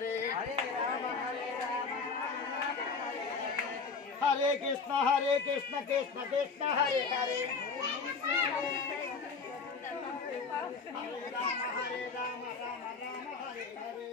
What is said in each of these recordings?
हरे हरे राम हरे कृष्ण कृष्ण कृष्ण हरे हरे हरे राम राम राम हरे हरे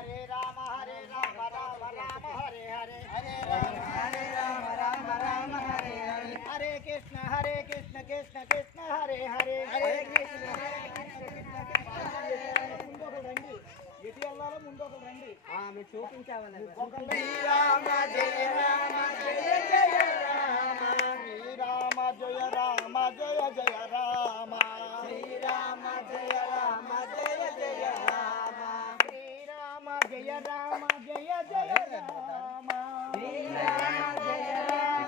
हरे राम राम राम हरे हरे हरे राम राम हरे हरे हरे कृष्ण कृष्ण कृष्ण हरे हरे हरे कृष्ण ఎటు వెళ్ళాలో ముందు ఒకరు రండి మీరు చూపించామని శ్రీరామ జయ రామ జయ జయ రామ శ్రీరామ జయ రామ జయ జయ రామ శ్రీరామ జయ రామ జయ జయ రామ శ్రీరామ జయ రామ జయ జయ రామ శ్రీరామ జయ రామ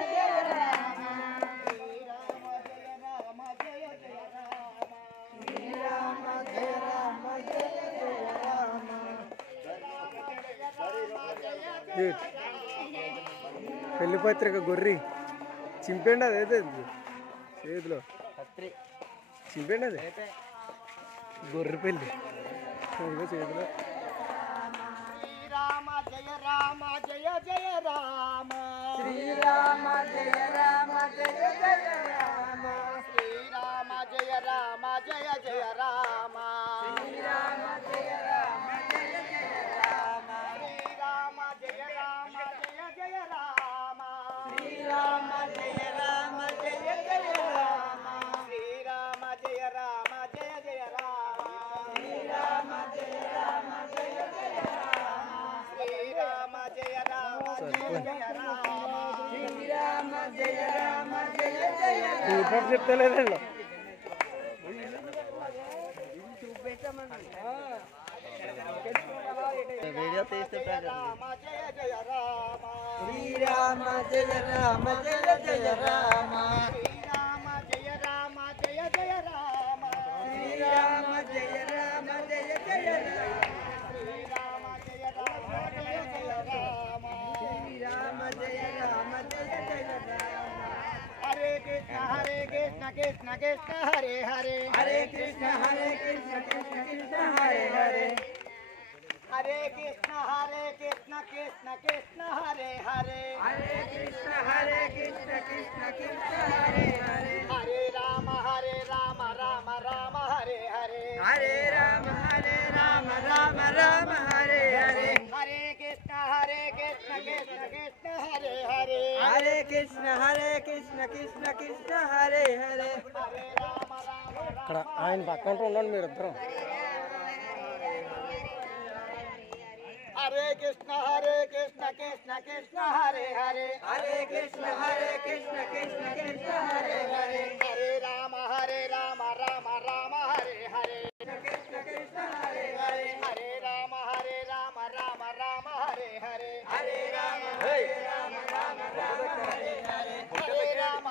జయ రామ శ్రీరామ జయ రామ జయ జయ రామ శ్రీరామ జయ రామ జయ జయ రామ పెళ్లి పత్రిక గొర్రి చింపండి అదైతే చేతిలో చింపండి అది గొర్రె పెళ్ళి చేతిలో శ్రీరామ జయ రామ జయ జయ రామ శ్రీరామ జయ రామ జయ జయ రామ శ్రీరామ జయ రామ జయ జయ రామ శ్రీరామ జయ రామ జయ జయ రామ శ్రీరామ జయ రామ జయ జయ రామ శ్రీరామ జయ రామ జయ జయ రామ శ్రీరామ జయ రామ జయ జయ రామ శ్రీరామ జయ రామ జయ జయ రామ శ్రీరామ జయ రామ జయ జయ రామ శ్రీరామ జయ రామ జయ జయ ఇప్పుడు చెప్తలేదండి వీడియో తీస్తే రామ జయ జయ రామ శ్రీరామ జయ రామ జయ జయ రామ శ్రీరామ జయ రామ జయ జయ రామ శ్రీరామ జయ రామ జయ జయ రామ శ్రీరామ జయ రామ జయ జయ రామ శ్రీరామ జయ రామ జయ జయ రామ హరే కృష్ణ కృష్ణ కృష్ణ హరే హరే హరే కృష్ణ కృష్ణ కృష్ణ హరే హరే హరే కృష్ణ కృష్ణ కృష్ణ హరే హరే హరే కృష్ణ కృష్ణ కృష్ణ హరే హరే హరే రామ రామ రామ హరే హరే హరే రామ రామ రామ హరే హరే హరే కృష్ణ కృష్ణ కృష్ణ హరే హరే హరే కృష్ణ కృష్ణ కృష్ణ హరే హరే హరే రామ రామ అక్కడ ఆయన పక్కన ఉండండి మీరు ఇద్దరం హరే కృష్ణ కృష్ణ కృష్ణ హరే హరే హరే కృష్ణ కృష్ణ కృష్ణ హరే హరే హరే రామ రామ రామ హరే హరే కృష్ణ కృష్ణ హరే హరే హరే రామ రామ రామ హరే హరే హరే రామ రామ హరే హరే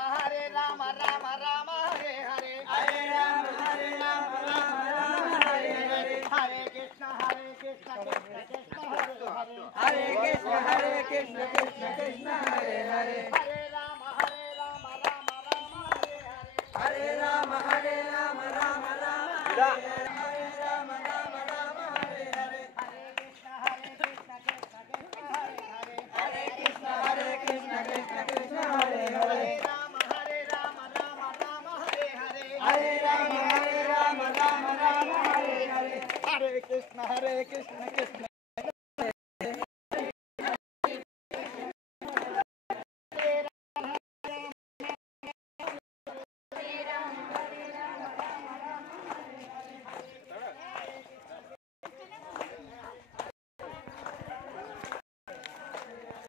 హరే రామ రామ రామ హరే హరే హరే రామ రామ హరే హరే హరే కృష్ణ కృష్ణ కృష్ణ హరే హరే హరే కృష్ణ కృష్ణ కృష్ణ హరే హరే హరే రామ రామ రామ హరే హరే హరే రామ రామ రామ హరే హరే రామ రామ హరే హరే హరే కృష్ణ కృష్ణ కృష్ణ హరే హరే హరే కృష్ణ కృష్ణ కృష్ణ హరే హరే హరే రామ రామ హరే హరే హరే రామ రామ హరే హరే హరే కృష్ణ కృష్ణ